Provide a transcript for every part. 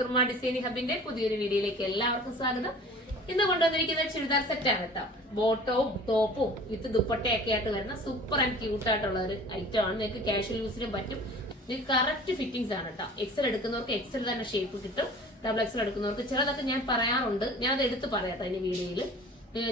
Soorma designing ഹബിന്റെ പുതിയൊരു വീഡിയോയിലേക്ക് എല്ലാവർക്കും സ്വാഗതം. ഇന്ന് കൊണ്ടുവന്നിരിക്കുന്ന ചുരിദാർ സെറ്റ് ആണ് കേട്ടോ. ബോട്ടവും ടോപ്പും വിത്ത് ദുപ്പട്ടയൊക്കെ ആയിട്ട് വരുന്ന സൂപ്പർ ആൻഡ് ക്യൂട്ട് ആയിട്ടുള്ള ഒരു ഐറ്റം ആണ്. നിങ്ങൾക്ക് കാഷ്വൽ യൂസിനും പറ്റും. ഇത് കറക്റ്റ് ഫിറ്റിംഗ്സ് ആണ് കേട്ടോ. എക്സൽ എടുക്കുന്നവർക്ക് എക്സൽ തന്നെ ഷേപ്പ് കിട്ടും. ഡബിൾ എക്സൽ എടുക്കുന്നവർക്ക് ചിലതൊക്കെ ഞാൻ പറയാറുണ്ട്, ഞാൻ അത് എടുത്ത് പറയാട്ടോ ഈ വീഡിയോയിൽ.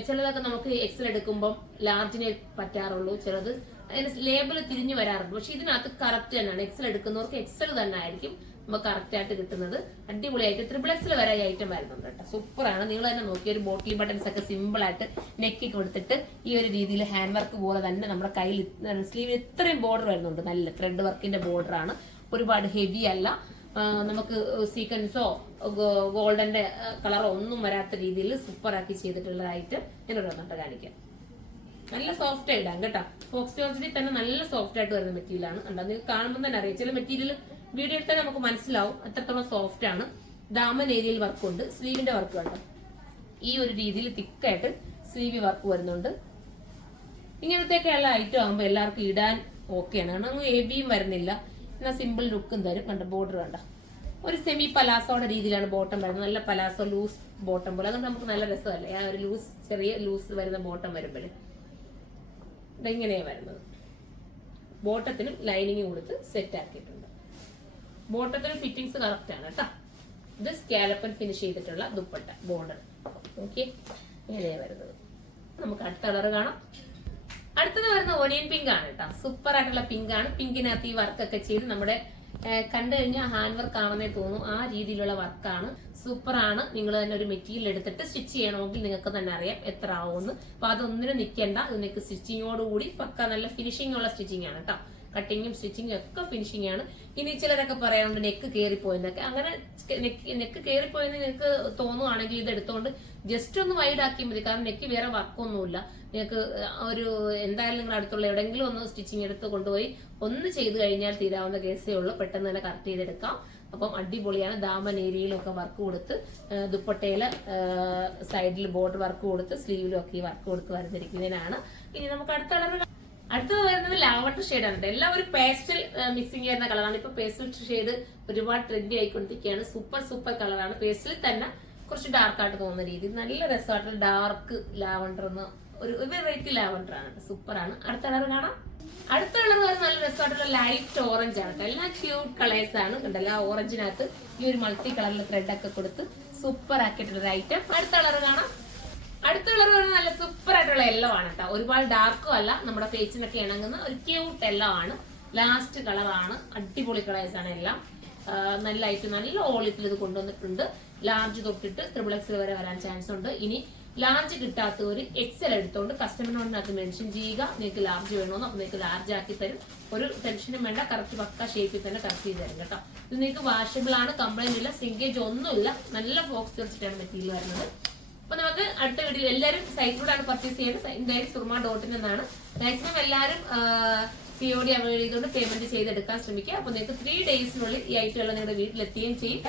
ചിലതൊക്കെ നമുക്ക് എക്സൽ എടുക്കുമ്പോൾ ലാർജിനെ പറ്റാറുള്ളൂ, ചിലത് അതിന് ലേബിൾ തിരിഞ്ഞു വരാറുണ്ട്. പക്ഷെ ഇതിനകത്ത് കറക്റ്റ് തന്നെയാണ്. എക്സൽ എടുക്കുന്നവർക്ക് എക്സൽ തന്നെ ആയിരിക്കും നമുക്ക് കറക്റ്റ് ആയിട്ട് കിട്ടുന്നത്. അടിപൊളിയായിട്ട് ട്രിപ്പിൾ എക്സൽ വരെ ഈ ഐറ്റം വരുന്നുണ്ട് കേട്ടോ. സൂപ്പറാണ്. നിങ്ങൾ തന്നെ നോക്കിയ ഒരു ബോട്ടിൽ ബട്ടൺസ് ഒക്കെ സിമ്പിൾ ആയിട്ട് നെക്കി കൊടുത്തിട്ട് ഈ ഒരു രീതിയിൽ ഹാൻഡ് വർക്ക് പോലെ തന്നെ നമ്മുടെ കയ്യിൽ സ്ലീവിൽ ഇത്രയും ബോർഡർ വരുന്നുണ്ട്. നല്ല ത്രെഡ് വർക്കിന്റെ ബോർഡർ ആണ്. ഒരുപാട് ഹെവി അല്ല. നമുക്ക് സീക്വൻസോ ഗോൾഡന്റെ കളറോ ഒന്നും വരാത്ത രീതിയിൽ സൂപ്പർ ആക്കി ചെയ്തിട്ടുള്ള ഐറ്റം എന്നോട് വന്നിട്ട് കാണിക്കാം. നല്ല സോഫ്റ്റ് ആയിട്ടാണ് കേട്ടോ. ഫോക്സ് ജോർജിൽ തന്നെ നല്ല സോഫ്റ്റ് ആയിട്ട് വരുന്ന മെറ്റീരിയൽ ആണ്. നിങ്ങൾക്ക് കാണുമ്പോൾ തന്നെ അറിയാം. ചില മെറ്റീരിയൽ വീഡിയോ എടുത്താൽ നമുക്ക് മനസ്സിലാവും അത്രത്തോളം സോഫ്റ്റ് ആണ്. ദാമൻ ഏരിയയിൽ വർക്ക് ഉണ്ട്. സ്ലീവിന്റെ വർക്ക് കണ്ടോ, ഈ ഒരു രീതിയിൽ തിക്കായിട്ട് സ്ലീവ് വർക്ക് വരുന്നുണ്ട്. ഇങ്ങനത്തെയൊക്കെയുള്ള ഐറ്റം ആകുമ്പോൾ എല്ലാവർക്കും ഇടാൻ ഓക്കെയാണ്. കാരണം എബിയും വരുന്നില്ല, എന്നാൽ സിമ്പിൾ ലുക്കും തരും. കണ്ട ബോർഡർ കണ്ട ഒരു സെമി പലാസോയുടെ രീതിയിലാണ് ബോട്ടം വരുന്നത്. നല്ല പലാസോ ലൂസ് ബോട്ടം പോലെ. അതുകൊണ്ട് നമുക്ക് നല്ല രസമല്ലേ ആ ഒരു ലൂസ്, ചെറിയ ലൂസ് വരുന്ന ബോട്ടം വരുമ്പോഴേ. ഇതെങ്ങനെയാ വരുന്നത്. ബോട്ടത്തിനും ലൈനിങ് കൊടുത്ത് സെറ്റ് ആക്കിയിട്ടുണ്ട്. ബോട്ടത്തിന് ഫിറ്റിംഗ്സ് കറക്റ്റ് ആണ് കേട്ടോ. ഇത് സ്കാലപ്പൻ ഫിനിഷ് ചെയ്തിട്ടുള്ള ദുപ്പട്ട ബോർഡർ. ഓക്കെ, ഇങ്ങനെയാ വരുന്നത്. നമുക്ക് അടുത്ത കളർ കാണാം. അടുത്തത് വരുന്ന ഓനിയൻ പിങ്ക് ആണ് കേട്ടോ. സൂപ്പർ ആയിട്ടുള്ള പിങ്ക് ആണ്. പിങ്കിനകത്ത് ഈ വർക്കൊക്കെ ചെയ്ത് നമ്മുടെ കണ്ടു കഴിഞ്ഞാൽ ഹാൻഡ് വർക്ക് ആണെന്നേ തോന്നും. ആ രീതിയിലുള്ള വർക്കാണ്. സൂപ്പർ ആണ്. നിങ്ങൾ തന്നെ ഒരു മെറ്റീരിയൽ എടുത്തിട്ട് സ്റ്റിച്ച് ചെയ്യണമെങ്കിൽ നിങ്ങൾക്ക് തന്നെ അറിയാം എത്ര ആവുമെന്ന്. അപ്പൊ അതൊന്നിനും നിൽക്കേണ്ട. ഇത് നിങ്ങൾക്ക് സ്റ്റിച്ചിങ്ങോടുകൂടി പക്ക നല്ല ഫിനിഷിംഗ് ഉള്ള സ്റ്റിച്ചിങ് ആണ് കേട്ടോ. കട്ടിങ്ങും സ്റ്റിച്ചിങ്ങും ഒക്കെ ഫിനിഷിംഗ് ആണ്. ഇനി ചിലരൊക്കെ പറയാറുണ്ട് നെക്ക് കയറിപ്പോയെന്നൊക്കെ. അങ്ങനെ നെക്ക് കയറിപ്പോയെന്ന് നിങ്ങൾക്ക് തോന്നുവാണെങ്കിൽ ഇത് എടുത്തുകൊണ്ട് ജസ്റ്റ് ഒന്ന് വൈഡ് ആക്കി മതി. കാരണം നെക്ക് വേറെ വർക്കൊന്നുമില്ല. നിങ്ങൾക്ക് ഒരു എന്തായാലും നിങ്ങൾ അടുത്തുള്ള എവിടെയെങ്കിലും ഒന്ന് സ്റ്റിച്ചിങ് എടുത്ത് കൊണ്ടുപോയി ഒന്ന് ചെയ്ത് കഴിഞ്ഞാൽ തീരാവുന്ന കേസേ ഉള്ളൂ. പെട്ടെന്ന് തന്നെ കറക്റ്റ് ചെയ്തെടുക്കാം. അപ്പം അടിപൊളിയാണ്. ദാമൻ ഏരിയയിലൊക്കെ വർക്ക് കൊടുത്ത്, ദുപ്പട്ടയില് സൈഡിൽ ബോർഡർ വർക്ക് കൊടുത്ത്, സ്ലീവിലും ഒക്കെ ഈ വർക്ക് കൊടുത്ത് വരുന്നിരിക്കുന്നതിനാണ്. ഇനി നമുക്ക് അടുത്തത് വരുന്നത് ലാവണ്ടർ ഷെയ്ഡാണ്. എല്ലാം ഒരു പേസ്റ്റൽ മിക്സിംഗ് ചെയ്യുന്ന കളറാണ്. ഇപ്പൊ പേസ്റ്റൽ ഷെയ്ഡ് ഒരുപാട് ട്രെൻഡി ആയിക്കൊണ്ടിരിക്കുകയാണ്. സൂപ്പർ സൂപ്പർ കളറാണ്. പേസ്റ്റലിൽ തന്നെ കുറച്ച് ഡാർക്ക് ആയിട്ട് തോന്നുന്ന രീതി നല്ല രസമായിട്ടുള്ള ഡാർക്ക് ലാവണ്ടർ എന്ന ഒരു വെറൈറ്റി ലാവണ്ടർ ആണ്. സൂപ്പർ ആണ്. അടുത്ത കളർ കാണാം. അടുത്ത കളർ വരുന്നത് നല്ല രസമായിട്ടുള്ള ലൈറ്റ് ഓറഞ്ച് ആണ്. എല്ലാം ക്യൂട്ട് കളേഴ്സ് ആണ്. കണ്ടല്ലോ ആ ഓറഞ്ചിനകത്ത് ഈ ഒരു മൾട്ടി കളറിൽ ത്രെഡ് ഒക്കെ കൊടുത്ത് സൂപ്പർ ആക്കിയിട്ടുള്ള ഒരു ഐറ്റം. അടുത്ത കളർ കാണാം. അടുത്ത കളർ വരുന്നത് നല്ല സൂപ്പർ ആയിട്ടുള്ള യെല്ലോ ആണ് കേട്ടോ. ഒരുപാട് ഡാർക്കും അല്ല, നമ്മുടെ ഫേസിനൊക്കെ ഇണങ്ങുന്ന ഒരു ക്യൂട്ട് യെല്ലോ ആണ്. ലാസ്റ്റ് കളറാണ്. അടിപൊളി കളേഴ്സ് ആണ് എല്ലാം. നല്ലതായിട്ട് നല്ല ഓളിയത്തിൽ ഇത് കൊണ്ടുവന്നിട്ടുണ്ട്. ലാർജ് തൊട്ടിട്ട് ട്രിപ്പിൾ എക്സൽ വരെ വരാൻ ചാൻസ് ഉണ്ട്. ഇനി ലാർജ് കിട്ടാത്തവർ എക്സൽ എടുത്തോണ്ട് കസ്റ്റമറിനോട് മെൻഷൻ ചെയ്യുക. നിങ്ങൾക്ക് ലാർജ് വേണമെന്ന്. അപ്പൊ നിങ്ങൾക്ക് ലാർജ് ആക്കി തരും. ഒരു ടെൻഷനും വേണ്ട. കറക്റ്റ് പക്ക ഷേപ്പിൽ തന്നെ കറക്റ്റ് ചെയ്ത് തരും കേട്ടോ. ഇത് നിങ്ങൾക്ക് വാഷബിൾ ആണ്. കംപ്ലൈന്റ് ഇല്ല. സിങ്കേജ് ഒന്നുമില്ല. നല്ല ഫോക്സ് വെച്ചിട്ടാണ് മെറ്റീരിയൽ വരുന്നത്. അപ്പൊ നമുക്ക് അടുത്ത വീഡിയോ എല്ലാവരും സൈറ്റിലൂടെയാണ് പർച്ചേസ് ചെയ്യുന്നത്. എന്തായാലും സുർമ.in എന്നാണ്. മാക്സിമം എല്ലാവരും COD അവൈഡ് ചെയ്തുകൊണ്ട് പേയ്മെന്റ് ചെയ്തെടുക്കാൻ ശ്രമിക്കുക. അപ്പൊ നിങ്ങൾക്ക് 3 ഡേയ്സിനുള്ളിൽ ഈ ഐറ്റം എല്ലാം നിങ്ങളുടെ വീട്ടിലെത്തുകയും ചെയ്യും.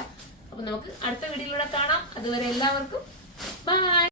അപ്പൊ നമുക്ക് അടുത്ത വീഡിയോയിലൂടെ കാണാം. അതുവരെ എല്ലാവർക്കും ബൈ.